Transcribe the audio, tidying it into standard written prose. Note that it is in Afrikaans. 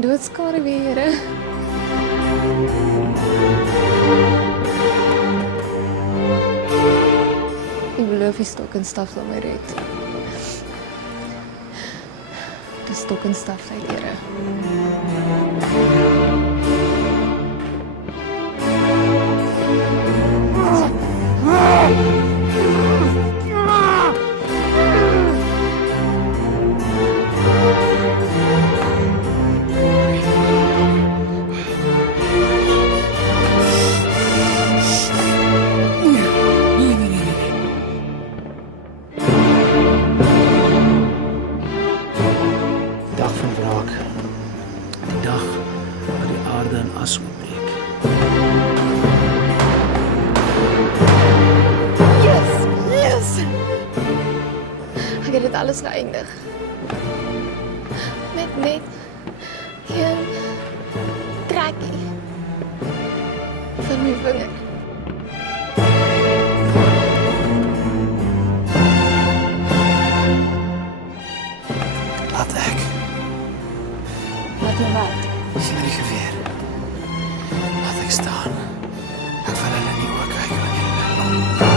van doodskade weer, Here. Ek beloof die stok en staf sal my red. Die stok en staf, Here. Dag van wraak. Die dag waar die aarde in as opbreek. Yes! Ek het dit alles geëindig. Met net een trekkie van my vinger. Laat ek. Wat jy wat? Sien maar die geweer. Laat ek staan. Ek wil hulle nie ook kyk wanneer jy kom.